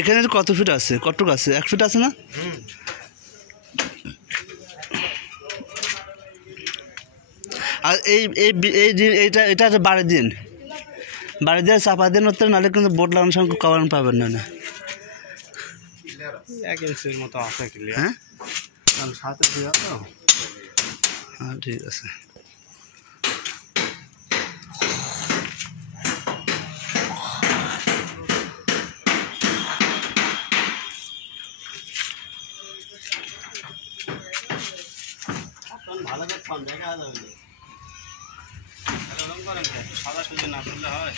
এখানে কত ফিট আছে, কতটুকু আছে? 1 ফিট আছে না? আর এইটা বাড়ি দিন, বাড়ি দিয়ে চাপা দিন হতে, নাহলে কিন্তু বোর্ড লাগানোর সঙ্গে কভার পাবেন না। 1 ইঞ্চির মতো আছে ক্লিয়ার। হ্যাঁ সাথে দেওয়া তো। হ্যাঁ ঠিক আছে। ভালো করে ফোন দেখা যাবে, এরকম করেন সাদা সুজি না করলে হয়।